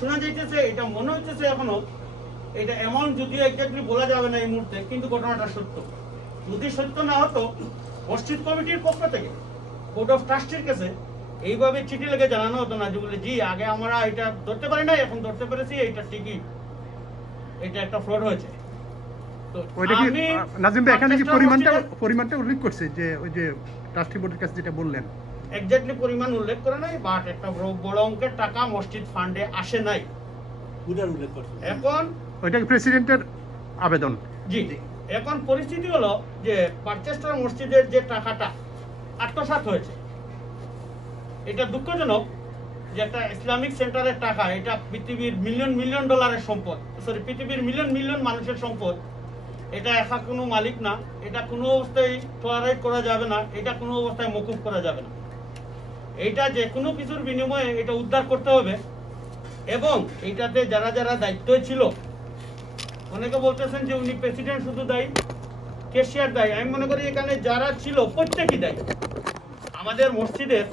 শোনা যাইতেছে, এটা মনে হচ্ছে এখনো, এটা অ্যামাউন্ট যদিও এক্স্যাক্টলি বলা যাবে না এই মুহূর্তে, কিন্তু ঘটনাটা সত্য। যদি সত্য না হতো, মসজিদ কমিটির পক্ষ থেকে বোর্ড অফ ট্রাস্টির কাছে এইভাবে চিঠি লেগে জানানো হতো না যে বলে জি আগে আমরা এটা ধরতে পারি না, এখন ধরতে পেরেছি, এটা ঠিকই, এটা একটা ফ্রড হয়েছে। তো ওইটা কি নাজিম ভাই এখানে কি পরিমাণটা উল্লেখ করছে যে ওই যে ট্রাস্টি বোর্ডের কাছে যেটা বললেন? এক্স্যাক্টলি পরিমাণ উল্লেখ করে নাই, বাট একটা বড় অঙ্কের টাকা মসজিদ ফান্ডে আসে নাই, উল্লেখ করছে। এখন ওইটা প্রেসিডেন্টের আবেদন। জি, এখন পরিস্থিতি হলো যে পারচেস্টার মসজিদের যে টাকাটা আত্মসাৎ হয়েছে, এটা দুঃখজনক যে একটা ইসলামিক সেন্টারের টাকা, এটা পৃথিবীর মিলিয়ন মিলিয়ন ডলারের সম্পদ, সরি পৃথিবীর মিলিয়ন মিলিয়ন মানুষের সম্পদ, এটা একা কোনো মালিক না, এটা কোনো অবস্থায় টলারেট করা যাবে না, এটা কোনো অবস্থায় মকুফ করা যাবে না। এইটা যে কোনো কিছুর বিনিময়ে এটা উদ্ধার করতে হবে, এবং এইটাতে যারা যারা দায়িত্ব ছিল, অনেকে বলতেছেন যে উনি প্রেসিডেন্ট শুধু দায়ী, ক্যাশিয়ার দায়ী, আমি মনে করি এখানে যারা ছিল প্রত্যেকই দায়ী। আমাদের মসজিদের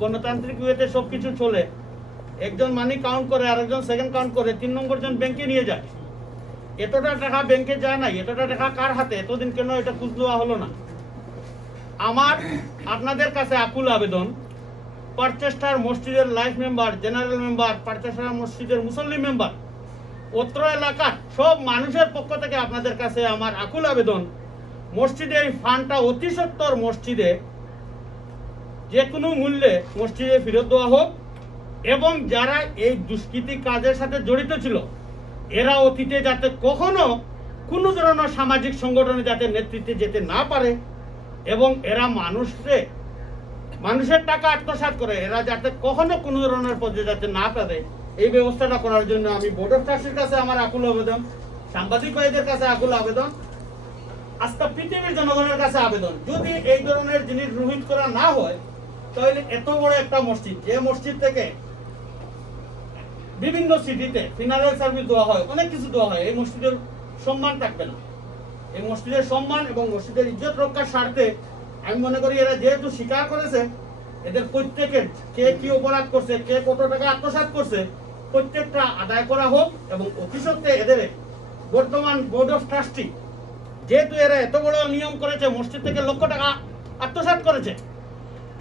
গণতান্ত্রিক ওয়েতে সব কিছু চলে, একজন মানি কাউন্ট করে, আরেকজন সেকেন্ড কাউন্ট করে, 3 নম্বর জন ব্যাংকে নিয়ে যায়। এতটা টাকা ব্যাংকে যায় নাই, এতটা টাকা কার হাতে, এতদিন কেন এটা খুঁজ দেওয়া হলো না? আমার আপনাদের কাছে আকুল আবেদন, পারচেস্টার মসজিদের লাইফ মেম্বার, জেনারেল মেম্বার, পারচেস্টার মসজিদের মুসল্লি মেম্বার, অত্র এলাকার সব মানুষের পক্ষ থেকে আপনাদের কাছে আমার আকুল আবেদন, মসজিদে এই ফান্ডটা অতি সত্বর মসজিদে যে কোনো মূল্যে মসজিদে ফেরত দেওয়া হোক, এবং যারা এই দুষ্কৃতি কাজের সাথে জড়িত ছিল এরা অতীতে যাতে কখনো কোনো ধরনের সামাজিক সংগঠনে যাতে নেতৃত্বে যেতে না পারে, এবং এরা মানুষের টাকা আত্মসাৎ করে এরা যাতে কখনো কোনো ধরনের পর্যায়ে যাতে না পারে, এই ব্যবস্থাটা করার জন্য আমি বোর্ড অফ ট্রাস্টির কাছে আমার আকুল আবেদন, সাংবাদিক ভাইদের কাছে আকুল আবেদন, আজকে পৃথিবীর জনগণের কাছে আবেদন, যদি এই ধরনের জিনিস রোহিত করা না হয়, তাহলে এত বড় একটা মসজিদ, যে মসজিদ থেকে বিভিন্ন সিটিতে ফিনারেল সার্ভিস দেওয়া হয়, অনেক কিছু দেওয়া হয়, এই মসজিদের সম্মান থাকবে না। এই মসজিদের সম্মান এবং মসজিদের ইজ্জত রক্ষার স্বার্থে আমি মনে করি এরা যেহেতু স্বীকার করেছে, এদের প্রত্যেকের কে কি অপরাধ করছে, কে কত টাকা আত্মসাৎ করছে, প্রত্যেকটা আদায় করা হোক, এবং অতি সত্ত্বে এদের বর্তমান বোর্ড অফ ট্রাস্টি যেহেতু এরা এত বড় নিয়ম করেছে, মসজিদ থেকে লক্ষ টাকা আত্মসাৎ করেছে,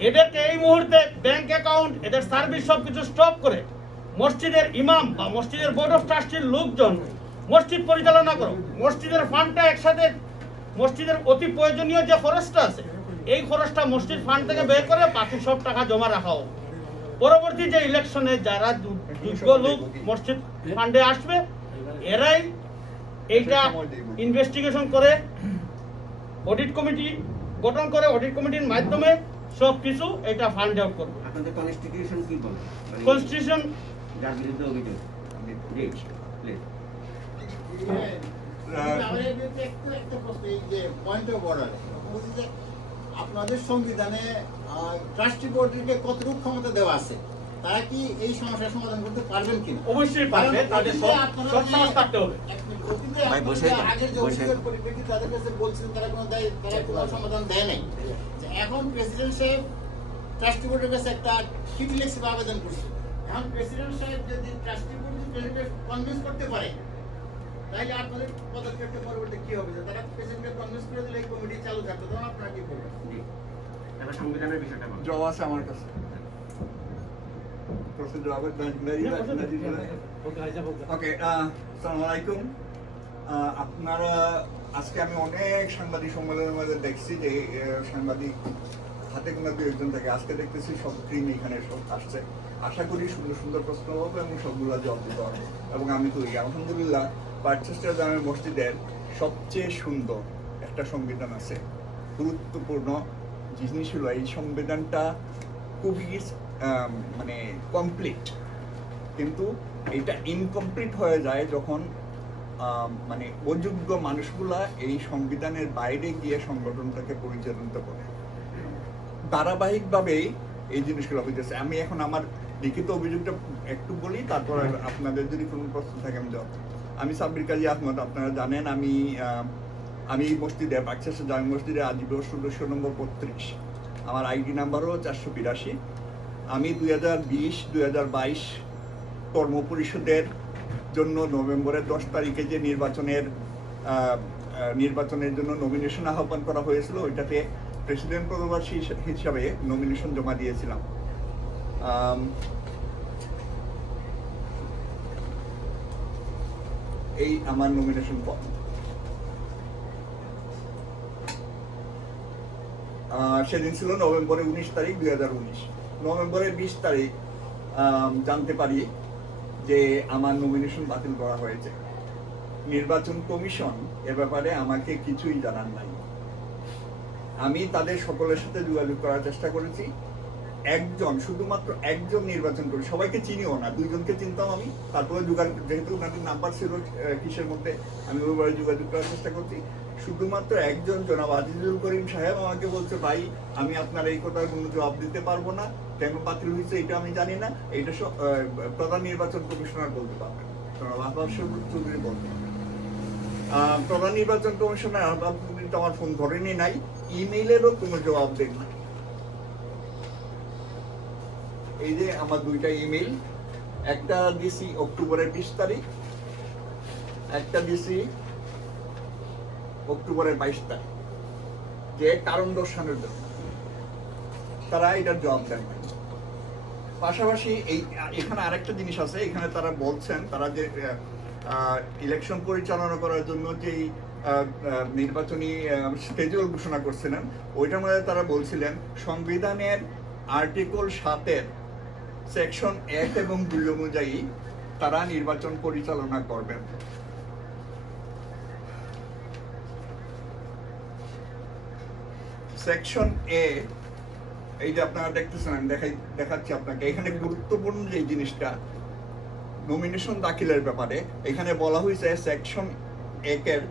এদেরকে এই মুহূর্তে ব্যাংক অ্যাকাউন্ট, এদের সার্ভিস সবকিছু স্টপ করে মসজিদের ইমাম বা মসজিদের বোর্ড অফ ট্রাস্টির লোকজন মসজিদ পরিচালনা করো, মসজিদের ফান্ডটা একসাথে, মসজিদের অতি প্রয়োজনীয় যে খরচটা আছে এই খরচটা মসজিদ ফান্ড থেকে বের করে বাকি সব টাকা জমা রাখা হোক। পরবর্তী যে ইলেকশনে যারা যোগ্য লোক মসজিদ ফান্ডে আসবে, এরাই এইটা ইনভেস্টিগেশন করে অডিট কমিটি গঠন করে, অডিট কমিটির মাধ্যমে সব কিছু এটা ফান্ড আউট করবে। আপনাদের কনস্টিটিউশন কি বলে? কনস্টিটিউশন যার বিরুদ্ধে অভিযোগ প্লিজ আপনাদের সংবিধানে ট্রাস্টি বোর্ডকে কতটুকু ক্ষমতা দেওয়া আছে, তারা কি এই সমস্যার সমাধান করতে পারবেন কিনা? অবশ্যই পারবে, তাদের সব সাহস থাকতে হবে। আগের যে অভিযোগের পরিপ্রেক্ষিতে তাদের কাছে বলছেন তারা কোনো সমাধান দেয় নাই। এখন প্রেসিডেন্ট সাহেব ট্রাস্টি বোর্ডের কাছে একটা চিঠি লিখছে বা আবেদন করছে। এখন প্রেসিডেন্ট সাহেব যদি ট্রাস্টি বোর্ডকে কনভিন্স করতে পারে, তাহলে আপনাদের পদক্ষেপটা পরবর্তী কি হবে? যে তারা প্রেসিডেন্টকে কনভিন্স করে দিলে এই কমিটি চালু থাকবে, তখন আপনারা কি করবেন? এবার সংবিধানের বিষয়টা বলুন। জবাব আছে আমার কাছে। ওকে, আসসালামু আলাইকুম। আপনারা আজকে আমি অনেক সাংবাদিক সম্মেলনের মধ্যে দেখছি যে সাংবাদিক হাতে গোনা 2-1 জন থেকে, আজকে দেখতেছি সব টিম এখানে সব আসছে। আশা করি সুন্দর সুন্দর প্রশ্ন হবে এবং সবগুলো জবাব দিতে পারবো। এবং আমি তো আলহামদুলিল্লাহ পারচেস্টার জামে মসজিদের সবচেয়ে সুন্দর একটা সংবিধান আছে। গুরুত্বপূর্ণ জিনিস হলো এই সংবিধানটা খুবই মানে কমপ্লিট, কিন্তু এটা ইনকমপ্লিট হয়ে যায় যখন মানে অযোগ্য মানুষগুলা এই সংবিধানের বাইরে গিয়ে সংগঠনটাকে পরিচালিত করে। ধারাবাহিকভাবেই এই জিনিসগুলো হইতেছে। আমি এখন আমার লিখিত অভিযোগটা একটু বলি, তারপর আপনাদের যদি কোনো প্রশ্ন থাকে আমি জবাব। আমি সাব্বির কাজী আহমদ, আপনারা জানেন আমি মসজিদে পারচেস্টার জামে মসজিদে আজীবন সদস্য নম্বর 32, আমার আইডি নাম্বারও 482। আমি 2020-2022 কর্মপরিষদের জন্য নভেম্বরের 10 তারিখে যে নির্বাচনের জন্য নমিনেশন আহ্বান করা হয়েছিল, ওইটাতে প্রেসিডেন্ট পদপ্রার্থী হিসাবে নমিনেশন জমা দিয়েছিলাম। এই আমার নমিনেশন ফর্ম। সেদিন ছিল নভেম্বরের 19 তারিখ 2019। নভেম্বরের 20 তারিখ জানতে পারি যে আমার নমিনেশন বাতিল করা হয়েছে। নির্বাচন কমিশন এ ব্যাপারে আমাকে কিছুই জানান নাই। আমি তাদের সকলের সাথে যোগাযোগ করার চেষ্টা করেছি। শুধুমাত্র একজন নির্বাচন করি, সবাইকে চিনিও না, 2 জনকে চিনতাম আমি। তারপরে যেহেতু ওনাদের নাম্বার ছিল কিসের মধ্যে, আমি ওইভাবে যোগাযোগ করার চেষ্টা করছি। শুধুমাত্র একজন, জনাব আজিজুল করিম সাহেব আমাকে বলছে, ভাই আমি আপনার এই কথার কোনো জবাব দিতে পারবো না, কেন বাতিল হয়েছে এটা আমি জানি না, এটা প্রধান নির্বাচন কমিশনার বলতে পারবেন, জনাব আহবাব চৌধুরী বলতে পারবেন। প্রধান নির্বাচন কমিশনার আহবাব চৌধুরী তো আমার ফোন ধরেনি নাই, ইমেইলেরও কোনো জবাব দেন না। এই যে আমার 2টা ইমেইল, একটা দিছি অক্টোবরের 20 তারিখ, একটা দিছি অক্টোবরের 22 তারিখ, যে কারণ দর্শানোর জন্য। তারা এটার জবাব দেন না। পাশাপাশি এখানে আরেকটা জিনিস আছে, এখানে তারা বলছেন তারা যে ইলেকশন পরিচালনা করার জন্য যেই নির্বাচনী স্কেজুল ঘোষণা করছিলেন, ওইটার মধ্যে তারা বলছিলেন সংবিধানের আর্টিকেল 7-এর সেকশন 1 এবং 2 অনুযায়ী তারা নির্বাচন পরিচালনা করবেন। সেকশন এ, এই যে আপনারা দেখতেছেন, আমি দেখাচ্ছি আপনাকে। এখানে গুরুত্বপূর্ণ যে জিনিসটা নমিনেশন দাখিলের ব্যাপারে, এখানে বলা হয়েছে সেকশন 1-এর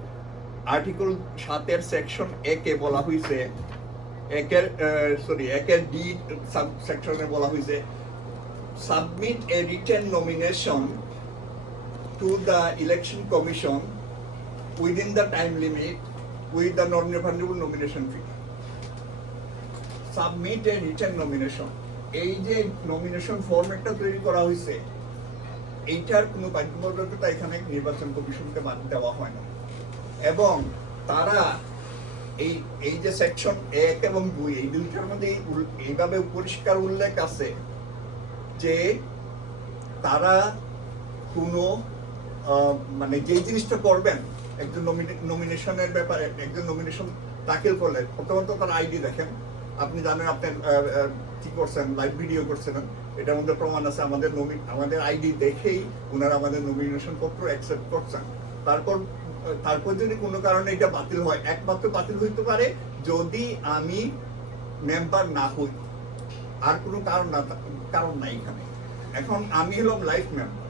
আর্টিকেল 7-এর সেকশন 1-এ বলা হয়েছে, 1-এর ডি সেকশনে বলা হয়েছে, submit a written nomination to the election commission within the time limit with the non-refundable nomination fee. Submit a written nomination. এই যে নমিনেশন ফর্ম একটা তৈরি করা হয়েছে, এইটার কোনো বাধ্যবাধকতা এখানে নির্বাচন কমিশনকে বাদ দেওয়া হয় না। এবং তারা এই যে সেকশন 1 এবং 2, এই দুইটার মধ্যে এইভাবে পরিষ্কার উল্লেখ আছে যে তারা কোনো মানে যে জিনিসটা করবেন একজন নমিনেশনের ব্যাপারে, একজন নমিনেশন দাখিল করলে প্রথমত তার আইডি দেখেন। আপনি জানেন আপনি কি করছেন, লাইভ ভিডিও করছেন, এটার মধ্যে প্রমাণ আছে। আমাদের আইডি দেখেই ওনারা আমাদের নমিনেশন পত্র অ্যাকসেপ্ট করছেন। তারপর যদি কোনো কারণে এটা বাতিল হয়, একমাত্র বাতিল হইতে পারে যদি আমি মেম্বার না হই, আর কোনো কারণ নাই এখানে। এখন আমি হলাম লাইফ মেম্বার,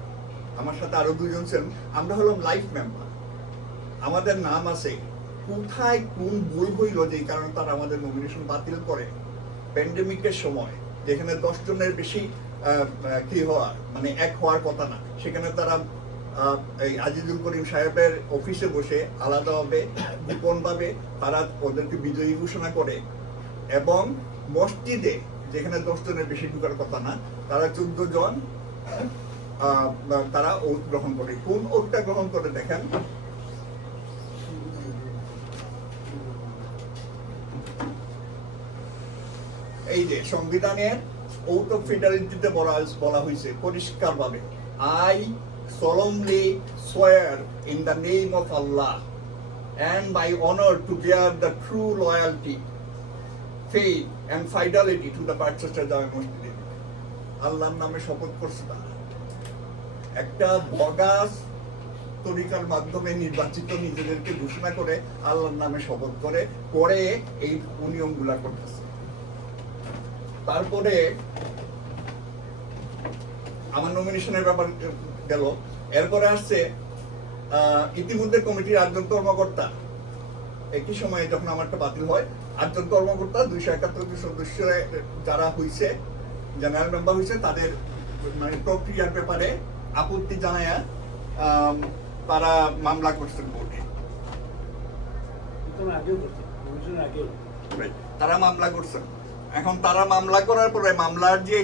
আমার সাথে আরো 2 জন ছিলেন, আমরা হলাম লাইফ মেম্বার, আমাদের নাম আছে। কোথায় কোন ভুল হইল যে কারণে তারা আমাদের নমিনেশন বাতিল করে? প্যান্ডেমিকের সময় যেখানে 10 জনের বেশি মানে এক হওয়ার কথা না, সেখানে তারা এই আজিজুল করিম সাহেবের অফিসে বসে আলাদাভাবে গোপনভাবে তারা ওদেরকে বিজয়ী ঘোষণা করে। এবং মসজিদে যেখানে 10 জনের বেশি ঢুকার কথা না, তারা 14 জন তারা ওট গ্রহণ করে। কোন ওটটা গ্রহণ করে দেখেন, এই যে সংবিধানের ওট অফ ফেডারেলিটিতে বলা হয়েছে পরিষ্কারভাবে, I solemnly swear in the name of Allah and by honor to bear the true loyalty, faith and fidelity to the Barchester Jami Masjid. আল্লাহর নামে শপথ করছে তারা। একটা বগাস তরিকার মাধ্যমে নির্বাচিত নিজেদেরকে ঘোষণা করে আল্লাহর নামে শপথ করে পরে এই নিয়মগুলা করতেছে। তারপরে আমার নমিনেশনের ব্যাপার গেল। এরপরে আসছে ইতিমধ্যে কমিটির 8 জন কর্মকর্তা, একই সময়ে যখন আমারটা বাতিল হয় 8 জন কর্মকর্তা 271 সদস্য যারা হয়েছে, জেনারেল মেম্বার হয়েছে, তাদের মানে প্রক্রিয়ার ব্যাপারে আপত্তি জানায়া তারা মামলা করছেন কোর্টে। তারা মামলা করছেন। এখন তারা মামলা করার পরে মামলার যে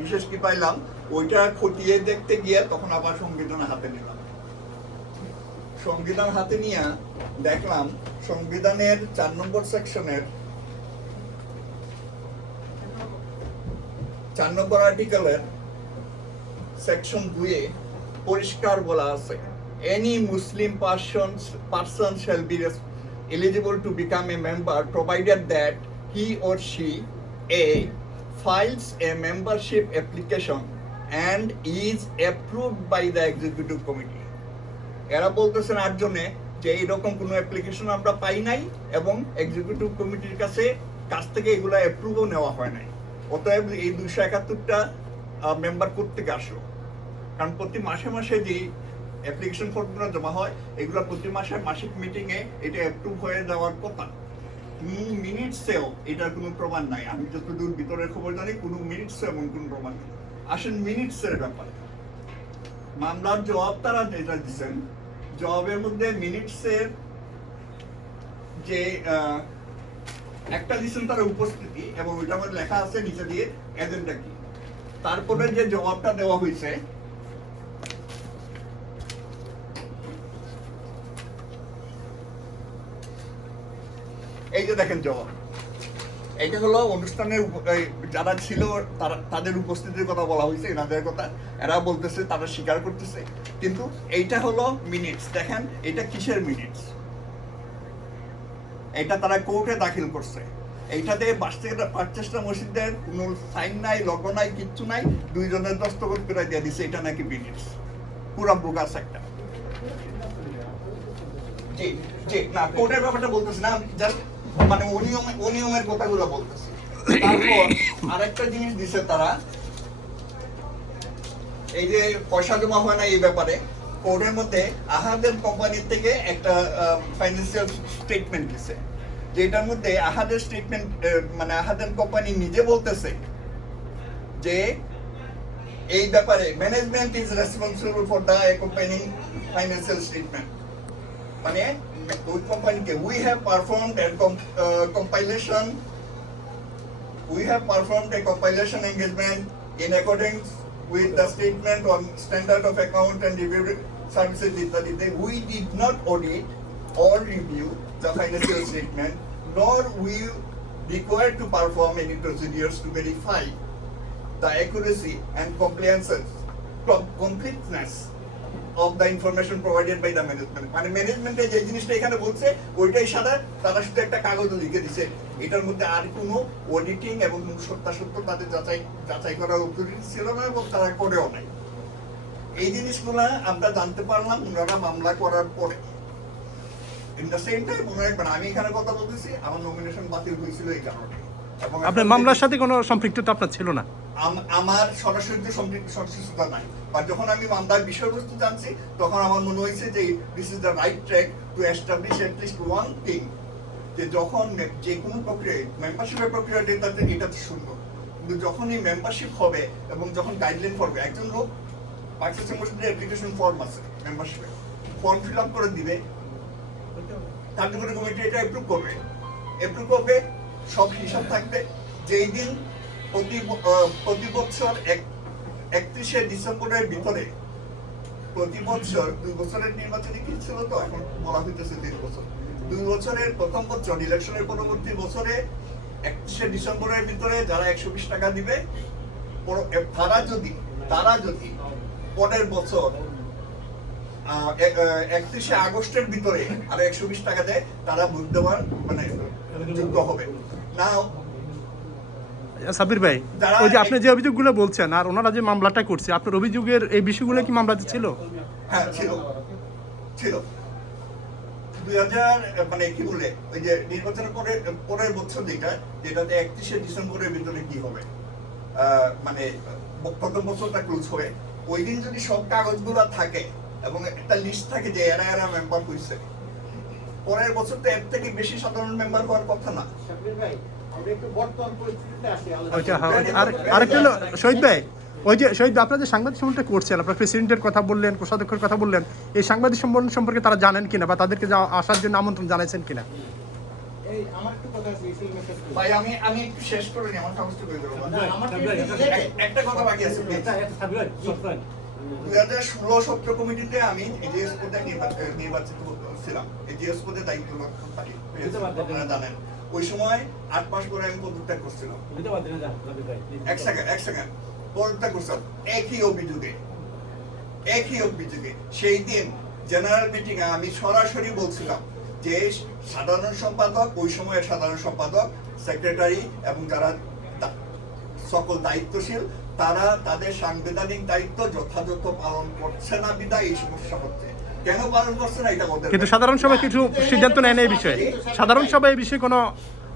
বিশেষ কি পাইলাম, ওইটা খতিয়ে দেখতে গিয়ে তখন আবার সংবিধান হাতে নিলাম। সংবিধান হাতে নিয়ে দেখলাম সংবিধানের 4 নম্বর সেকশনের 4 নম্বর আর্টিকেলের সেকশন 2-এ পরিষ্কার বলা আছে, any Muslim person shall be eligible to become a member provided that he or she a files a membership application and is approved by the executive committee. এরা বলতেছেন 8 জনে যে এইরকম কোনো অ্যাপ্লিকেশন আমরা পাই নাই এবং এক্সিকিউটিভ কমিটির কাছ থেকে এগুলো অ্যাপ্রুভও নেওয়া হয় নাই। অতএব এই 271টা মেম্বার কোত্থেকে আসলো? কারণ প্রতি মাসে মাসে যে অ্যাপ্লিকেশন ফর্মগুলো জমা হয় এগুলো প্রতি মাসে মাসিক মিটিংয়ে এটা অ্যাপ্রুভ হয়ে যাওয়ার কথা। মিনিটসেও এটার কোনো প্রমাণ নাই। আমি যতদূর ভিতরের খবর জানি কোনো মিনিটসে এমন কোনো প্রমাণ নেই। আসেন মিনিটসের ব্যাপারে, মামলার জবাব তারা যেটা দিচ্ছেন, জবাবের মধ্যে মিনিটসের যে একটা দিচ্ছেন তারা উপস্থিতি এবং ওইটার মধ্যে লেখা আছে নিচে দিয়ে এজেন্ডা কি। তারপরে যে জবাবটা দেওয়া হয়েছে এই যে দেখেন জবাব, এইটা হলো অনুষ্ঠানের যারা ছিল তাদের উপস্থিতির কথা বলা হয়েছে, এনাদের কথা এরা বলতেছে, তারা স্বীকার করতেছে। কিন্তু এইটা হলো মিনিটস। দেখেন এটা কিসের মিনিটস? এটা তারা কোর্টে দাখিল করছে। এইটাতে 50টা মসজিদের কোনো সাইন নাই, লোগো নাই, কিচ্ছু নাই, 2 জনের দস্তখত করে দিয়ে দিছে এটা নাকি মিনিটস। পুরা বোগাস একটা। জি জি, না কোর্টের ব্যাপারটা বলতেছি না, জাস্ট মানে অনিয়মের কথাগুলো বলতেছি। তারপর আরেকটা জিনিস দিছে তারা, এই যে পয়সা জমা হয় না এই ব্যাপারে কোর্টের মধ্যে আহাদের কোম্পানির থেকে একটা ফাইন্যান্সিয়াল স্টেটমেন্ট দিছে, যেটার মধ্যে আহাদের স্টেটমেন্ট মানে আহাদের কোম্পানি নিজে বলতেছে যে এই ব্যাপারে management is responsible for the accompanying financial statement. মানে ওই কোম্পানিকে we have performed a compilation engagement in accordance with the statement on standard of account and review services ইত্যাদি। We did not audit or review the financial statement, nor we required to perform any procedures to verify the accuracy and completeness of the information provided by the management. মানে ম্যানেজমেন্টে যে জিনিসটা এখানে বলছে ওইটাই সাদা, তারা শুধু একটা কাগজে লিখে দিছে, এটার মধ্যে আর কোনো অডিটিং এবং সত্যাসত্য তাদের যাচাই করার অথরিটি ছিল না এবং তারা করেও নাই। এই জিনিসগুলো আমরা জানতে পারলাম ওনারা মামলা করার পরে। ইন দ্য সেম টাইম মনে রাখবেন আমি এখানে কথা বলতেছি, আমার নমিনেশন বাতিল হয়েছিল এই কারণে। আপনার মামলার সাথে কোনো সম্পৃক্ততা আপনার ছিল না? আমার সরাসরি সংশ্লিষ্টতা নাই, বাট যখন আমি মামলার বিষয়বস্তু জানছি তখন আমার মনে হয়েছে যে this is the right track to establish at least one thing, যে যখন যে কোনো প্রক্রিয়ায় মেম্বারশিপের প্রক্রিয়াটা এটা সুন্দর, কিন্তু যখন এই মেম্বারশিপ হবে এবং যখন গাইডলাইন করবে, একজন লোক পাকিস্তান মসজিদের অ্যাপ্লিকেশন ফর্ম আছে মেম্বারশিপের, ফর্ম ফিল আপ করে দিবে, কার্যকরী কমিটি এটা অ্যাপ্রুভ করবে, সব হিসাব থাকবে। যেই দিন প্রতি বছর 31শে ডিসেম্বরের ভিতরে, প্রতি বছর 2 বছরের নির্বাচনে কি ছিল তো এখন বলা হইতেছে 3 বছর, 2 বছরের প্রথম বছর ইলেকশনের পরবর্তী বছরে 31শে ডিসেম্বরের ভিতরে যারা 120 টাকা দিবে, তারা যদি পরের বছর 31শে আগস্টের ভিতরে আরো 120 টাকা দেয়, তারা ভোট দেওয়ার মানে যোগ্য হবে। নাও সাবির ভাই, ওই যে আপনি যে অভিযোগগুলো বলছেন আর ওনারা যে মামলাটা করছে, আপনার অভিযোগের এই বিষয়গুলো কি মামলাতে ছিল? হ্যাঁ ছিল 2000 মানে কি বলে ওই যে নির্বাচনের পরের বছর যেটাতে 31শে ডিসেম্বরের ভিতরে কি হবে, মানে প্রথম বছরটা ক্লোজ হবে, ওই দিন যদি সব কাগজগুলো থাকে এবং একটা লিস্ট থাকে যে এরা মেম্বার হয়েছে, পরের বছর তো এর থেকে বেশি সাধারণ মেম্বার হওয়ার কথা না। আরেকটা হলো শহীদ ভাই, ওই যে শহীদ ভাই আপনার যে সাংবাদিক সম্মেলনটা করছেন, আপনার প্রেসিডেন্টের কথা বললেন, কোষাধ্যক্ষের কথা বললেন, এই সাংবাদিক সম্মেলন সম্পর্কে তারা জানেন কিনা বা তাদেরকে আসার জন্য আমন্ত্রণ জানাইছেন কিনা? এই আমার একটু কথা আছে ইসিএল মেসেজ ভাই আমি একটু শেষ করে নিই, আমার কাগজটা করে দেবো। আমার একটা কথা বাকি আছে please। 2016-17 কমিটিতে আমি এজিএস পদে নির্বাচিত ছিলাম, এজিএস পদে দায়িত্ব আপনারা জানেন। ওই সময় 8 মাস পরে আমি পদত্যাগ করছিলাম। এক সেকেন্ড পদত্যাগ করছিলাম একই অভিযোগে। সেই দিন জেনারেল মিটিং এ আমি সরাসরি বলছিলাম যে সাধারণ সম্পাদক, ওই সময়ের সাধারণ সম্পাদক, সেক্রেটারি এবং যারা সকল দায়িত্বশীল, তারা তাদের সাংবিধানিক দায়িত্ব যথাযথ পালন করছে না বিধায় এই সমস্যা হচ্ছে। কেন পালন করছে না এটা ওদের, কিন্তু সাধারণ সভায় কিছু সিদ্ধান্ত নেয় না এই বিষয়ে। সাধারণ সভায় এই বিষয়ে কোনো,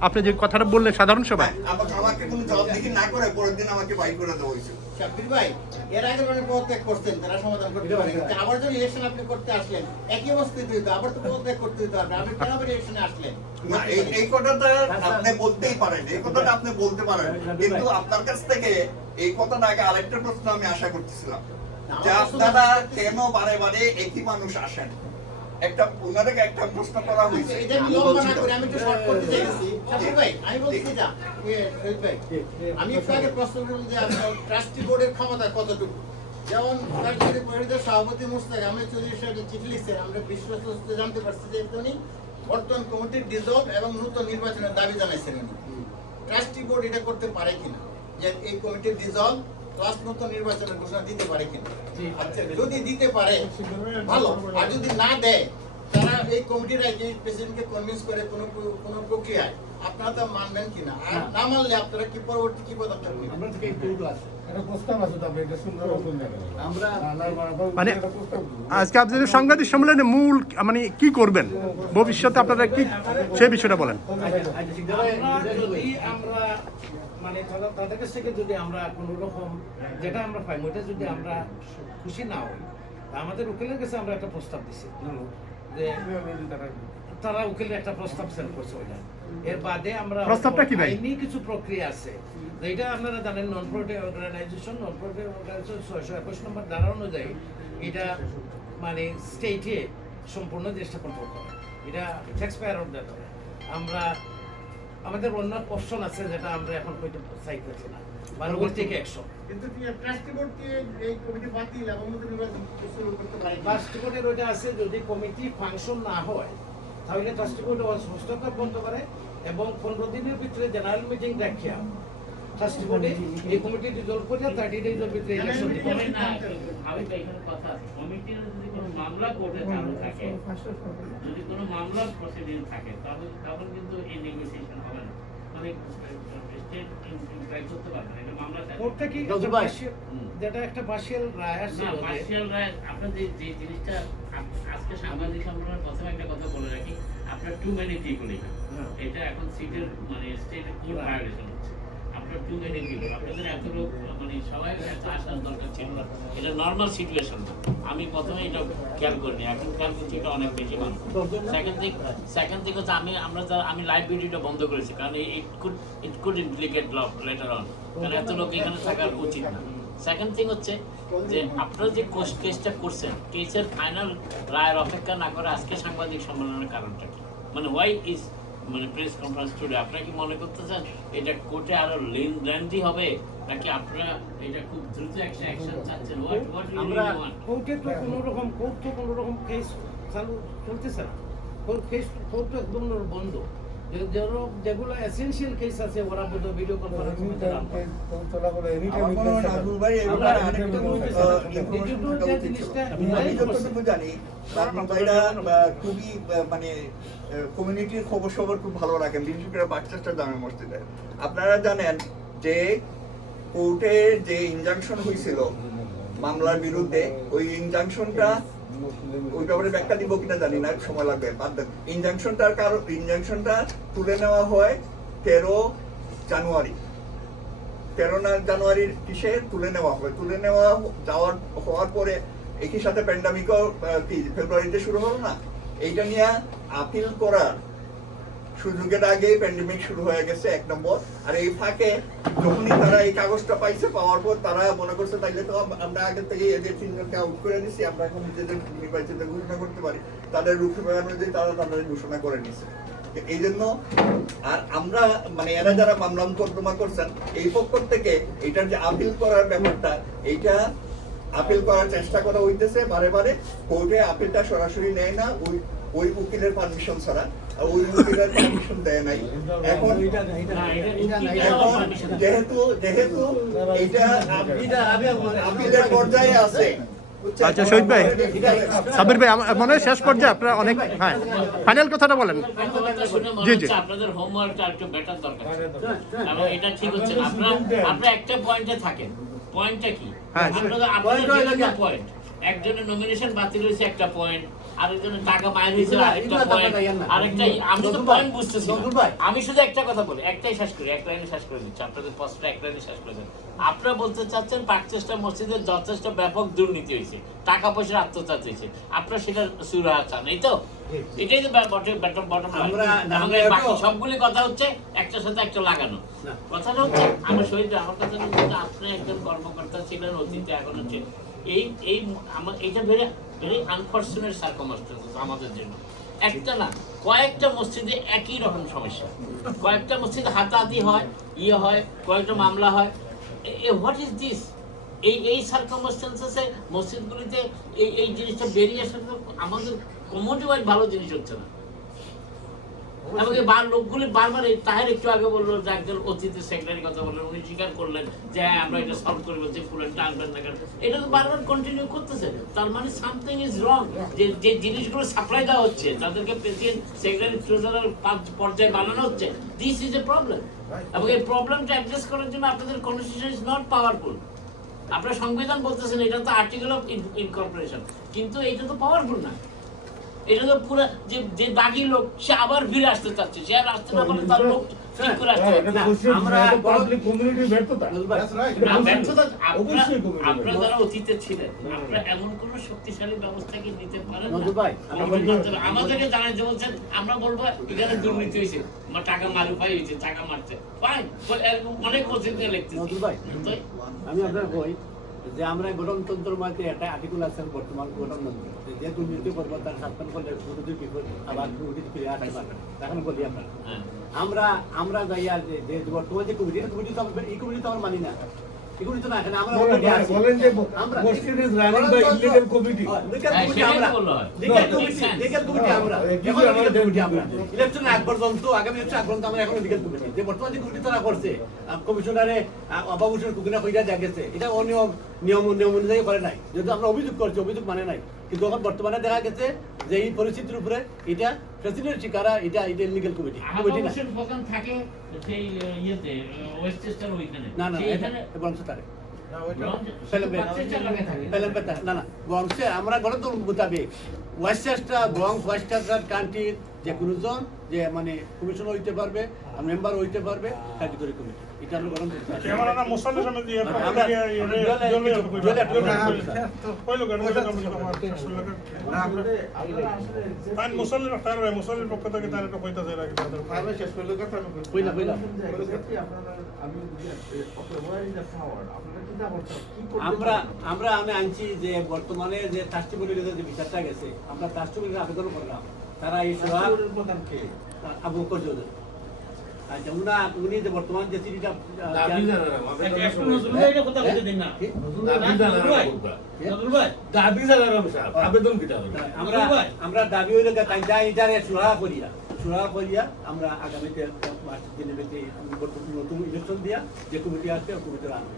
আপনি যে কথাটা বললেন সাধারণ সভায় আমাকে কোনো জবাবদিহি না করে পরের দিন আমাকে বাইর করে দেওয়া হয়েছিল। শাব্বির ভাই, এর আগে মানে পদত্যাগ করতেন, তারা সমাধান করতে পারেন। আবার যখন ইলেকশন আপনি করতে আসলেন, একই অবস্থায় হইতো, আবার তো পদত্যাগ করতে হইতো। আপনি কেন আবার ইলেকশনে আসলেন? না, এই কথাটা আপনি বলতেই পারেন, এই কথাটা আপনি বলতে পারেন, কিন্তু আপনার কাছ থেকে এই কথাটা আগে আরেকটা প্রশ্ন আমি আশা করতেছিলাম যে আপনারা কেন বারে বারে একই মানুষ আসেন। ওনাদেরকে একটা প্রশ্ন করা হয়েছে, এটা আমি লম্বা না করে আমি একটু শর্ট করতে চাইছি। শাব্বির ভাই, আমি বলছি যা শহীদ ভাই, আমি একটু আগে প্রশ্ন করলাম যে আপনার ট্রাস্টি বোর্ডের ক্ষমতা কতটুকু। যেমন কার্যকরী পরিষদের সভাপতি মুস্তাক আহমেদ চৌধুরী সাহেব চিঠি লিখছেন, আমরা বিশ্বস্ত জানতে পারছি যে উনি বর্তমান কমিটির ডিসলভ এবং নতুন নির্বাচনের দাবি জানাইছেন। ট্রাস্টি বোর্ড এটা করতে পারে কিনা, যে এই কমিটির ডিসলভ প্লাস নতুন নির্বাচনের ঘোষণা দিতে পারে কিনা? আচ্ছা, যদি দিতে পারে ভালো, আর যদি না দেয়, তারা এই কমিটিরা যে প্রেসিডেন্টকে কনভিন্স করে কোনো প্রক্রিয়ায়, আপনারা তা মানবেন কিনা? আর না মানলে আপনারা কি পরবর্তী কি পদক্ষেপ নেবেন? আমরা থেকে এই কৌটো আছে, এটা প্রস্তাব আছে, তবে এটা সুন্দর আমরা মানে আজকে আপনাদের সাংবাদিক সম্মেলনে মূল মানে কি করবেন ভবিষ্যতে, আপনারা কি সেই বিষয়টা বলেন। আমরা মানে তাদের কাছ থেকে যদি আমরা কোনো রকম যেটা আমরা পাই ওটা যদি আমরা খুশি না হই, আমাদের উকিলের কাছে আমরা একটা প্রস্তাব দিছি যে তারা উকিলের একটা প্রস্তাব সেন্ড করছে ওইটা। এর বাদে আমরা প্রস্তাবটা কি ভাই? আইনি কিছু প্রক্রিয়া আছে, এটা আপনারা জানেন। নন প্রফিট অর্গানাইজেশন 621 নম্বর ধারা অনুযায়ী এটা মানে স্টেটে সম্পূর্ণ দেশটা কন্ট্রোল করে, এটা ট্যাক্স পেয়ার অর্ডার করে। আমরা আমাদের অন্য অপশন আছে যেটা আমরা এখন কইতে চাইতেছি না, মানে ওই থেকে অ্যাকশন। কিন্তু ট্রাস্টি বোর্ড কি এই কমিটি বাতিল এবং নতুন নির্বাচন শুরু করতে পারে কিনা? ট্রাস্টি বোর্ডের ওইটা আছে, যদি কমিটি ফাংশন না হয় তাহলে ট্রাস্টি বোর্ড হস্তক্ষেপ বন্ধ করে এবং 15 দিনের ভিতরে জেনারেল মিটিং রাখিয়া ট্রাস্টি বোর্ডে এই কমিটি ডিসলভ করে 30 ডেজের ভিতরে ইলেকশন দিতে হবে। কমিটির যদি কোনো মামলা কোর্টে চালু থাকে, যদি কোনো মামলার প্রসিডিং থাকে, তখন কিন্তু এই নেগোসিয়েশন হবে না, মানে স্টেট ইমপ্লাই করতে পারবে না, এটা মামলা চালু। কোর্ট থেকে যেটা একটা পার্শিয়াল রায় আসছে, না, পার্সিয়াল রায় আপনার যে জিনিসটা আজকে সাংবাদিক সম্মেলনের প্রথমে একটা কথা বলে রাখি, আপনার টু মেনি পিপল, এটা এখন সিটের মানে স্টেট কোর্ট ভায়োলেশন হচ্ছে। আপনার টু মেনি পিপল, আপনাদের এত লোক মানে সবাই এত আসার দরকার ছিল না, এটা নর্মাল সিচুয়েশন না। আমি প্রথমে এটা খেয়াল করিনি, এখন খেয়াল করছি এটা অনেক বেশি মানুষ। সেকেন্ড থিং হচ্ছে আমি লাইভ ভিডিওটা বন্ধ করেছি, কারণ it could implicate letter on, কারণ এত লোক এখানে থাকার উচিত না। সেকেন্ড থিং হচ্ছে যে আপনারা যে কেসটা করছেন, কেসের ফাইনাল রায়ের অপেক্ষা না করে আজকে সাংবাদিক সম্মেলনের কারণটা কি, মানে হোয়াই ইজ মানে প্রেস কনফারেন্স টুডে? আপনারা কি মনে করতেছেন এটা কোর্টে আরো লেন্দি হবে, নাকি আপনারা এটা খুব দ্রুত একটা অ্যাকশন চাচ্ছেন? আমরা কোর্টে তো কোনো রকম কেস চালু চলতেছে না, কোর্ট তো একদম বন্ধ। যেগুলো এসেনশিয়াল কেস আছে ওরা বোধ ভিডিও কনফারেন্স খুবই মানে কমিউনিটির খবর সবর খুব ভালো রাখেন, বিশেষ করে বাচ্চাটা জামে মসজিদে। আপনারা জানেন যে কোর্টে যে ইনজাংশন হয়েছিল মামলার বিরুদ্ধে, ওই ইনজাংশনটা ওই ব্যাপারে ব্যাখ্যা দিব কিনা জানি না, সময় লাগবে। ইনজাংশনটা তুলে নেওয়া হয় 13 জানুয়ারির কিসে তুলে নেওয়া হয়। তুলে নেওয়া হওয়ার পরে একই সাথে প্যান্ডামিকও ফেব্রুয়ারিতে শুরু হলো না, এইটা নিয়ে আপিল করার সুযোগের আগে প্যান্ডেমিক শুরু হয়ে গেছে 1 নম্বর। আর এই ফাঁকে যখনই তারা এই কাগজটা পাইছে, পাওয়ার পর তারা মনে করছে তাইলে তো আমরা আগে থেকে এদের 3 জনকে আউট করে দিচ্ছি, আমরা এখন নিজেদের নির্বাচিত ঘোষণা করতে পারি। তাদের রুখে অনুযায়ী তারা তাদের ঘোষণা করে নিছে। এই জন্য আর আমরা মানে এরা যারা মামলা মোকদ্দমা করছেন এই পক্ষ থেকে এটার যে আপিল করার ব্যাপারটা এইটা আপিল করার চেষ্টা করা হইতেছে বারে বারে, কোর্টে আপিলটা সরাসরি নেয় না ওই উকিলের পারমিশন ছাড়া, আর ওই উকিলের পারমিশন দেয় নাই। এখন যেহেতু এটা আপিলের পর্যায়ে আছে। আচ্ছা শহীদ ভাই, সাবির ভাই, আমার মনে হয় শেষ পর্যায়ে আপনারা অনেক, হ্যাঁ ফাইনাল কথাটা বলেন। জি জি, আপনাদের হোমওয়ার্কটা একটু বেটার দরকার এবং এটা ঠিক হচ্ছে না। আপনারা একটা পয়েন্টে থাকেন। পয়েন্টটা কি? হ্যাঁ, আপনাদের পয়েন্ট, একজনের নমিনেশন বাতিল হয়েছে একটা পয়েন্ট, আরেকজনের টাকা মাইর হয়েছে আরেকটা পয়েন্ট, আরেকটা। আমি তো পয়েন্ট বুঝতেছি না। আমি শুধু একটা কথা বলি, একটাই শেষ করি, এক লাইনে শেষ করে দিচ্ছি। আপনাদের পোস্টটা এক লাইনে শেষ করে দেন। আপনারা বলতে চাচ্ছেন পাকচেষ্টা মসজিদের যথেষ্ট ব্যাপক দুর্নীতি হয়েছে, টাকা পয়সার আত্মসাৎ হয়েছে, আপনারা সেটা সুরাহা চান, এই তো? এটাই তো বটম লাইন। বাকি সবগুলি কথা হচ্ছে একটার সাথে একটা লাগানো। কথাটা হচ্ছে আমার শহীদ, আমার কথা হচ্ছে আপনি একজন কর্মকর্তা ছিলেন অতীতে, এখন হচ্ছে এই আমার এটা ভেরি ভেরি আনফরচুনেট সার্কামস্টেন্সেস আমাদের জন্য। একটা না, কয়েকটা মসজিদে একই রকম সমস্যা, কয়েকটা মসজিদে হাতাহাতি হয়, হয়, কয়েকটা মামলা হয়। What is this? এই সার্কামস্টেন্সেসে মসজিদগুলিতে এই জিনিসটা বেরিয়ে আসলে আমাদের কমিউনিটি ওয়াইজ ভালো জিনিস হচ্ছে না। আমাকে লোকগুলি বারবার তাহের একটু আগে বললো যে একজন অতীত সেক্রেটারি কথা বললেন, উনি স্বীকার করলেন যে হ্যাঁ আমরা এটা সলভ করে বলছি, ফুলেন টানবেন না কেন, এটা তো বারবার কন্টিনিউ করতেছে। তার মানে সামথিং ইজ রং। যে জিনিসগুলো সাপ্লাই দেওয়া হচ্ছে, তাদেরকে প্রেসিডেন্ট সেক্রেটারি ট্রেজারার পর্যায়ে বানানো হচ্ছে, দিস ইজ এ প্রবলেম। এবং এই প্রবলেমটা অ্যাড্রেস করার জন্য আপনাদের কনস্টিটিউশন ইজ নট পাওয়ারফুল। আপনার সংবিধান বলতেছেন এটা তো আর্টিকেল অফ ইনকর্পোরেশন, কিন্তু এটা তো পাওয়ারফুল না। এটা তো পুরো যে বাকি লোক সে আবার ফিরে আসতে চাচ্ছে, সে আর আসতে না পারলে তার লোক ঠিক করে আসতে পারছে না। আমরা পাবলিক কমিউনিটির ব্যর্থতা। আপনারা যারা অতীতে ছিলেন, আপনারা এমন কোন শক্তিশালী ব্যবস্থা কি নিতে পারেন না? আমাদেরকে জানাইতে বলছেন, আমরা বলবো এখানে দুর্নীতি হয়েছে, টাকা মারুফাই হয়েছে, টাকা মারছে, ফাইন, অনেক মসজিদ নিয়ে লিখতেছি। আমি আপনার কই যে আমরা গণতন্ত্র মাঝে একটা আর্টিকেল আছে বর্তমান গণতন্ত্র, যে দুর্নীতি করবো তার শাসন করলে দুর্নীতির বিপদ আবার দুর্নীতি ফিরে আসতে পারবে। এখন বলি আমরা আমরা যাই আর যে বর্তমান যে কমিটি তো এই কমিটি তো আমরা মানি না, এগুলি তো না। এখানে আমরা বলেন যে মসজিদ is running by illegal committee. Election আগ পর্যন্ত, আগামী ইলেকশন আগ পর্যন্ত আমরা এখন লিগ্যাল কমিটি, যে বর্তমান যে কমিটি তারা করছে কমিশনারে অবাবুষের কুকিনা কইরা দেখেছে, এটা অনিয়ম নিয়ম অনুযায়ী করে নাই। যেহেতু আমরা অভিযোগ করছি, অভিযোগ মানে নাই, কিন্তু এখন বর্তমানে দেখা গেছে যে এই পরিস্থিতির উপরে এটা প্রেসিডেন্ট শিকারা, এটা ইলিগাল কমিটি না। থাকে সেই ইয়েতে ওয়েস্টচেস্টার ওইখানে না না, এটা বংশ তারে না বংশে আমরা গণতন্ত্র মোতাবেক ওয়েস্টচেস্টার ব্রঙ্কস ওয়েস্টচেস্টার কান্ট্রির যে কোনোজন যে মানে কমিশনার হইতে পারবে, মেম্বার হইতে পারবে কার্যকরী কমিটি, এটা আমরা গণতন্ত্র। আমরা আমি আনছি যে বর্তমানে যে ট্রাস্টি বোর্ডের যে বিচারটা গেছে, আমরা ট্রাস্টি বোর্ডের আবেদন করলাম, তারা এই সেবা আবু বকর চৌধুরী। আচ্ছা, উনি যে বর্তমান যে চিঠিটা আমরা দাবি হইলে সুরাহা করিয়া আমরা আগামীতে নতুন ইলেকশন দিয়া যে কমিটি আছে ওই কমিটির আনবে।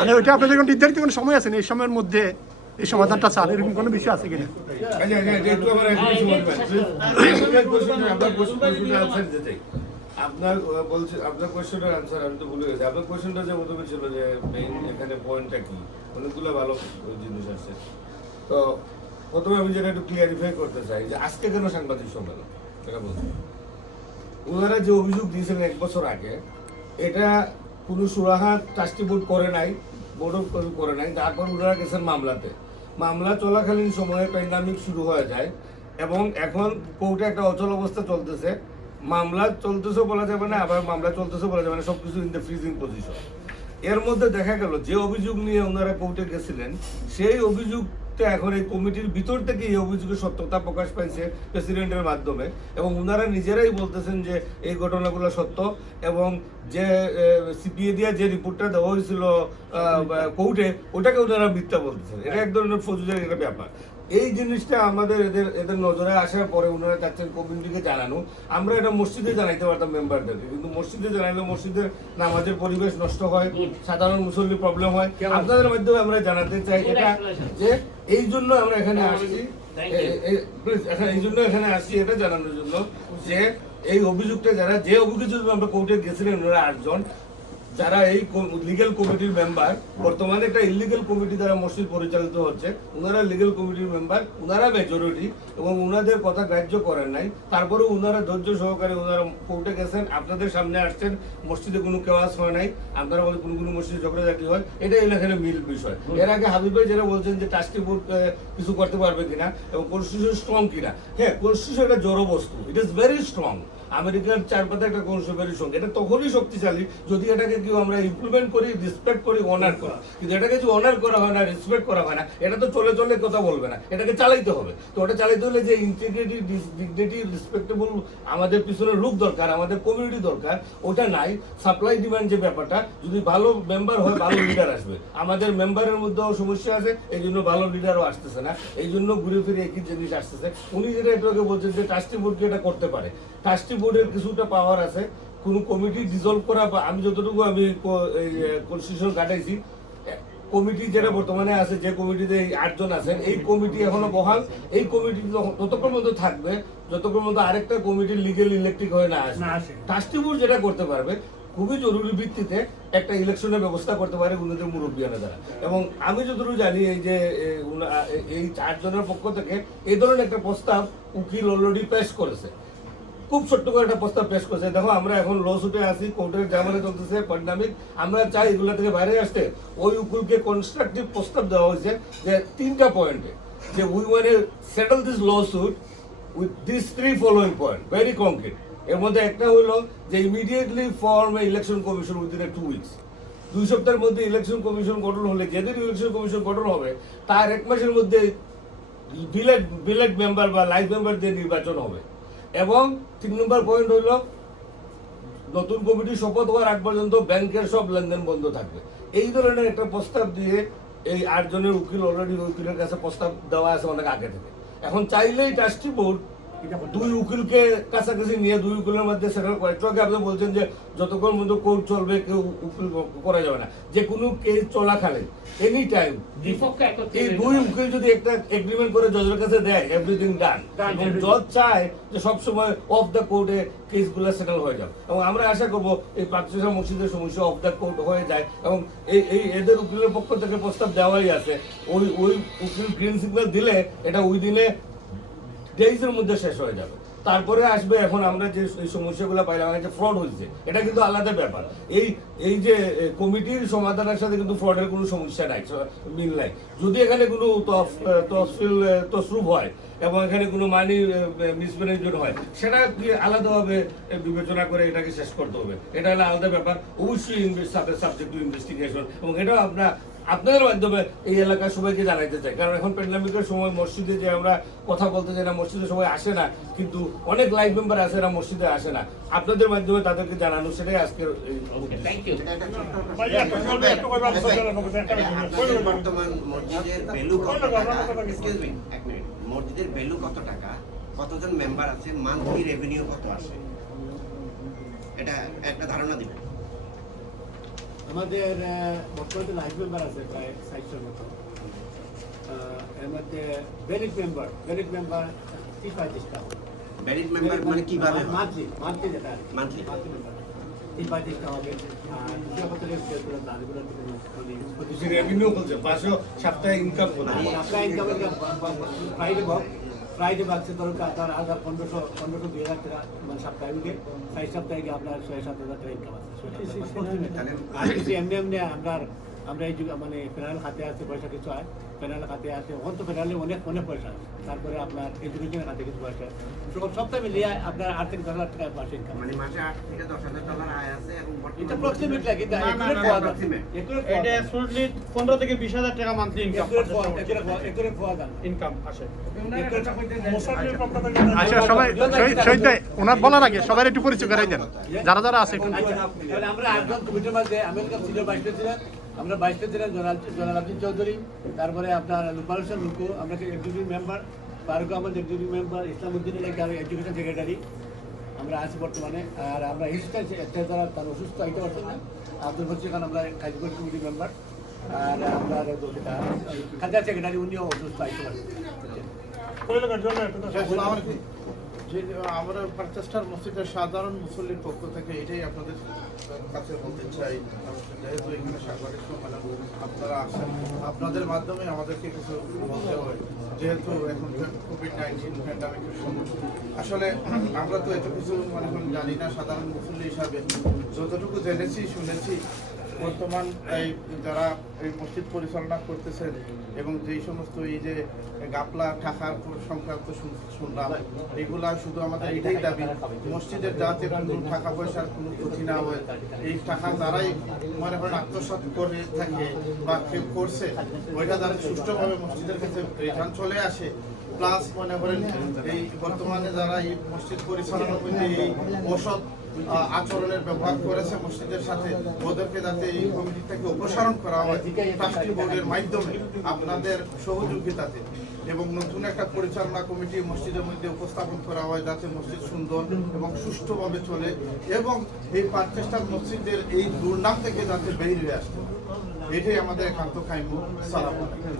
মানে ওইটা আপনাদের কোনো নির্ধারিত কোনো সময় আছে না, এই সময়ের মধ্যে এই সমাধানটা চান, এরকম কোনো বিষয় আছে কিনা? আপনার বলছে আপনার কোয়েশ্চেনের আনসার আমি তো ভুলে গেছি। আপনার কোয়েশ্চেনটা যে প্রথমে ছিল যে মেইন এখানে পয়েন্টটা কি, অনেকগুলো ভালো জিনিস আছে। তো প্রথমে আমি যেটা একটু ক্লিয়ারিফাই করতে চাই যে আজকে কেন সাংবাদিক সম্মেলন এটা বলছি। ওনারা যে অভিযোগ দিয়েছিলেন 1 বছর আগে, এটা কোনো সুরাহা ট্রাস্টি বোর্ড করে নাই, বোর্ডও করে নাই। তারপর ওনারা গেছেন মামলাতে, মামলা চলাকালীন সময়ে প্যান্ডামিক শুরু হয়ে যায় এবং এখন কোর্টে একটা অচল অবস্থা চলতেছে। মামলা চলতেছে বলা যাবে না, আবার মামলা চলতেছে বলা যাবে না, সবকিছু ইন দ্য ফ্রিজিং পজিশন। এর মধ্যে দেখা গেল যে অভিযোগ নিয়ে ওনারা কোর্টে গেছিলেন সেই অভিযোগ মুহূর্তে এখন এই কমিটির ভিতর থেকে এই অভিযোগের সত্যতা প্রকাশ পাইছে প্রেসিডেন্টের মাধ্যমে, এবং ওনারা নিজেরাই বলতেছেন যে এই ঘটনাগুলো সত্য, এবং যে সিপিএ দিয়ে যে রিপোর্টটা দেওয়া হয়েছিল কোর্টে, ওটাকে ওনারা মিথ্যা বলতেছেন। এটা এক ধরনের ফৌজদারি একটা ব্যাপার। এই জিনিসটা আমাদের এদের নজরে আসার পরে ওনারা চাচ্ছেন কমিউনিটিকে জানানো। আমরা এটা মসজিদে জানাইতে পারতাম মেম্বারদেরকে, কিন্তু মসজিদে জানাইলে মসজিদের নামাজের পরিবেশ নষ্ট হয়, সাধারণ মুসল্লি প্রবলেম হয়। আপনাদের মাধ্যমে আমরা জানাতে চাই এটা, যে এই জন্য আমরা এখানে আসছি, এই জন্য এখানে আসছি এটা জানানোর জন্য যে এই অভিযোগটা যে অভিযোগ আমরা কোর্টে গেছিলেন, ওনারা 8 জন যারা এই লিগ্যাল কমিটির মেম্বার, বর্তমানে একটা ইলিগ্যাল কমিটি দ্বারা মসজিদ পরিচালিত হচ্ছে, ওনারা লিগ্যাল কমিটির মেম্বার, ওনারা মেজরিটি, এবং ওনাদের কথা গ্রাহ্য করেন নাই। তারপরে ওনারা ধৈর্য সহকারে ওনারা কোর্টে গেছেন, আপনাদের সামনে আসছেন, মসজিদে কোনো কেওয়াস হয় নাই, আপনারা বলে কোনো মসজিদে ঝগড়াঝাটি হয়, এটা এখানে মিল বিষয়। এর আগে হাবিব ভাই যেটা বলছেন যে ট্রাস্টি বোর্ড কিছু করতে পারবে কিনা এবং কনস্টিটিউশন স্ট্রং কিনা, হ্যাঁ, কনস্টিটিউশন একটা জড় বস্তু, ইট ইজ ভেরি স্ট্রং। আমেরিকার 4 পাতা একটা কনস্টিটিউশনের সঙ্গে এটা তখনই শক্তিশালী যদি এটাকে কেউ আমরা ইমপ্লিমেন্ট করি, রেসপেক্ট করি, অনার করা। কিন্তু এটাকে যদি অনার করা হয় না, রেসপেক্ট করা হয় না, এটা তো চলে চলে কথা বলবে না, এটাকে চালাইতে হবে। তো ওটা চালাইতে হলে যে ইন্টিগ্রিটি, ডিগনিটি, রেসপেক্টেবল আমাদের পিছনে লোক দরকার, আমাদের কমিউনিটি দরকার, ওটা নাই। সাপ্লাই ডিমান্ড যে ব্যাপারটা, যদি ভালো মেম্বার হয় ভালো লিডার আসবে। আমাদের মেম্বারের মধ্যেও সমস্যা আছে, এই জন্য ভালো লিডারও আসতেছে না, এই জন্য ঘুরে ফিরে একই জিনিস আসতেছে। উনি যেটা একটু আগে বলছেন যে ট্রাস্টি বোর্ডকে এটা করতে পারে, ট্রাস্টি বোর্ডের কিছুটা পাওয়ার আছে, কোন কমিটি ডিসলভ করা, বা আমি যতটুকু আমি কনস্টিটিউশন কাটাইছি, কমিটি যেটা বর্তমানে আছে, যে কমিটিতে 8 জন আছেন, এই কমিটি এখনো বহাল। এই কমিটি ততক্ষণ মধ্যে থাকবে যতক্ষণ মধ্যে আরেকটা কমিটির লিগেল ইলেকট্রিক হয়ে না আসে। ট্রাস্টি বোর্ড যেটা করতে পারবে, খুবই জরুরি ভিত্তিতে একটা ইলেকশনের ব্যবস্থা করতে পারে উনাদের মুরব্বিয়ানা দ্বারা। এবং আমি যতটুকু জানি, এই যে এই 4 জনের পক্ষ থেকে এই ধরনের একটা প্রস্তাব উকিল অলরেডি পেশ করেছে, খুব ছোট্ট করে একটা প্রস্তাব পেশ করেছে। দেখো, আমরা এখন ল সুটে আছি, কোর্টের জামানে চলতেছে প্যান্ডামিক, আমরা চাই এগুলো থেকে বাইরে আসতে। ওই উকিলকে কনস্ট্রাকটিভ প্রস্তাব দেওয়া হয়েছে যে 3টা পয়েন্টে, যে we want to settle this lawsuit with this 3 following point, very concrete. এর মধ্যে একটা হলো যে immediately form a election commission within 2 weeks. 2 সপ্তাহের মধ্যে ইলেকশন কমিশন গঠন হলে, যেদিন ইলেকশন কমিশন গঠন হবে তার 1 মাসের মধ্যে বিলেট মেম্বার বা লাইভ মেম্বার দিয়ে নির্বাচন হবে। এবং 3 নম্বর পয়েন্ট হলো, নতুন কমিটি শপথ হওয়ার আগ পর্যন্ত ব্যাংকের সব লেনদেন বন্ধ থাকবে। এই ধরনের একটা প্রস্তাব দিয়ে এই 8 জনের উকিল অলরেডি উকিলের কাছে প্রস্তাব দেওয়া আছে অনেক আগে থেকে। এখন চাইলেই ট্রাস্টি বোর্ড 2 উকিলকে কাছাকাছি নিয়ে 2 উকিলের মধ্যে সেটেল করে। একটু আগে আপনি বলছেন যে যতক্ষণ পর্যন্ত কোর্ট চলবে কেউ উকিল করা যাবে না, যে কোনো কেস চলাকালে এনি টাইম এই 2 উকিল যদি একটা এগ্রিমেন্ট করে জজের কাছে দেয়, এভরিথিং ডান। এবং জজ চায় যে সবসময় অফ দ্য কোর্টে কেসগুলো সেটেল হয়ে যাবে। এবং আমরা আশা করবো এই পাকশাসা মসজিদের সমস্যা অফ দ্য কোর্ট হয়ে যায়। এবং এদের উকিলের পক্ষ থেকে প্রস্তাব দেওয়াই আছে, ওই উকিল গ্রিন সিগন্যাল দিলে এটা ওই দিনে ডেইজের মধ্যে শেষ হয়ে যাবে। তারপরে আসবে, এখন আমরা যে এই সমস্যাগুলো পাইলাম, যে ফ্রড হয়েছে, এটা কিন্তু আলাদা ব্যাপার। এই যে কমিটির সমাধানের সাথে কিন্তু ফ্রডের কোনো সমস্যা নাই, মিল নাই। যদি এখানে কোনো তসরুফ হয় এবং এখানে কোনো মানি মিসম্যানেজমেন্ট হয়, সেটা কি আলাদাভাবে বিবেচনা করে এটাকে শেষ করতে হবে, এটা হলো আলাদা ব্যাপার। অবশ্যই সাবজেক্ট টু ইনভেস্টিগেশন, এবং এটাও আপনাদের মাধ্যমে এই এলাকার সবাইকে জানাইতে চাই। কারণ এখন প্যান্ডামিকের সময় মসজিদে যে আমরা কথা বলতে চাই না, মসজিদে সবাই আসে না, কিন্তু অনেক লাইভ মেম্বার আছে, এরা মসজিদে আসে না। আপনাদের মাধ্যমে তাদেরকে জানানো, সেটাই আজকের থ্যাংক ইউ। বর্তমান মসজিদের ভ্যালু কত টাকা? Excuse me, 1 minute. মসজিদের ভ্যালু কত টাকা, কতজন মেম্বার আছে, মান্থলি রেভিনিউ কত আসে, এটা একটা ধারণা দিবেন। আমাদের বর্তমানে লাইভ মেম্বার আছে প্রায় 60টার মতো। এর মধ্যে ভ্যালিড মেম্বার 35 টা। ভ্যালিড মেম্বার মানে কিভাবে? মান্থলি যেটা মান্থলি মেম্বার 35 টা হবে। আর বিষয়পত্রের যেগুলো দাঁড়গুলো রেভিনিউ বলছে 500 সাপ্তাহিক ইনকাম বলে, সাপ্তাহিক ইনকাম ফ্রাইডে বাক্সে ধরো আপনার 1500-2000 টাকা, মানে সাপ্তাহিকে 6 সপ্তাহে আপনার 6-7 হাজার টাকা ইনকাম আছে। আর কিছু এমনি আমরা এই যুগে মানে ফেডারেল খাতে আছে পয়সা কিছু হয়, ফেডারেল খাতে আছে, এখন তো ফেডারেলে অনেক অনেক পয়সা আছে। তারপরে আপনার এডুকেশনের খাতে কিছু পয়সা, সবটা মিলিয়ে আপনার 8 থেকে 10 লাখ টাকা মাসে ইনকাম। মানে মাসে 8 থেকে 10,000 ডলার আয় আছে এবং এটা বর্তমানে প্রক্সিমেট লাগে, কিন্তু না, না, accurate না, পাওয়া না, যাবে। Accurate এটা পাওয়া যাবে। অ্যাবসলিউটলি 15 থেকে 20,000 টাকা মান্থলি ইনকাম accurate পাওয়া যাবে। ইনকাম আসে। আচ্ছা সবাই শহীদ ভাই ওনার বলার আগে সবাই একটু পরিচয় করাই দেন, যারা যারা আছে একটু। আচ্ছা, তাহলে আমরা 8 জন কমিটির মধ্যে আমি সিনিয়র ভাইস প্রেসিডেন্ট, আমরা ভাইস প্রেসিডেন্ট জনাল আব্দুল চৌধুরী, তারপরে আপনার লুপাল হোসেন লুকু, আমরা executive member, Faruk Ahmed executive member, Islamuddin education secretary আমরা আছি বর্তমানে। আর আমরা হিস্ট্রি যারা তার অসুস্থ আইতে পারছেন না, আব্দুল বসির খান আমরা কাজীপুর কমিটি মেম্বার, আর আমরা খাদ্য সেক্রেটারি উনিও অসুস্থ আইতে পারছেন। যে আমরা পারচেস্টার মসজিদের সাধারণ মুসল্লির পক্ষ থেকে এটাই আপনাদের কাছে বলতে চাই, যেহেতু এখানে সাংবাদিক সম্মেলন আপনারা আসেন, আপনাদের মাধ্যমে আমাদেরকে কিছু বলতে হয়, যেহেতু এখন কোভিড-19 প্যান্ডামিকের সময়। আসলে আমরা তো এত কিছু মনে করেন জানি না সাধারণ মুসল্লি হিসাবে, যতটুকু জেনেছি শুনেছি বর্তমান এই যারা এই মসজিদ পরিচালনা করতেছেন এবং যেই সমস্ত এই যে গাপলা টাকার সংক্রান্ত শুনলাম, এগুলা শুধু আমাদের এটাই দাবি মসজিদের যাতে কোনো টাকা পয়সার কোনো ক্ষতি না হয়, এই টাকা যারাই মনে করেন আত্মসাৎ করে থাকে বা কেউ করছে ওইটা যাতে সুষ্ঠুভাবে মসজিদের কাছে রিটার্ন চলে আসে। প্লাস মনে করেন এই বর্তমানে যারা এই মসজিদ পরিচালনার মধ্যে এই অসৎ আচরণের ব্যবহার করেছে মসজিদের সাথে, ওদেরকে যাতে এই কমিটি থেকে অপসারণ করা হয় ট্রাস্টি বোর্ডের মাধ্যমে আপনাদের সহযোগিতাতে, এবং নতুন একটা পরিচালনা কমিটি মসজিদের মধ্যে উপস্থাপন করা হয় যাতে মসজিদ সুন্দর এবং সুষ্ঠুভাবে চলে এবং এই পারচেস্টার মসজিদের এই দুর্নাম থেকে যাতে বেরিয়ে আসে, এটাই আমাদের একান্ত কাম্য। সালাম আলাইকুম।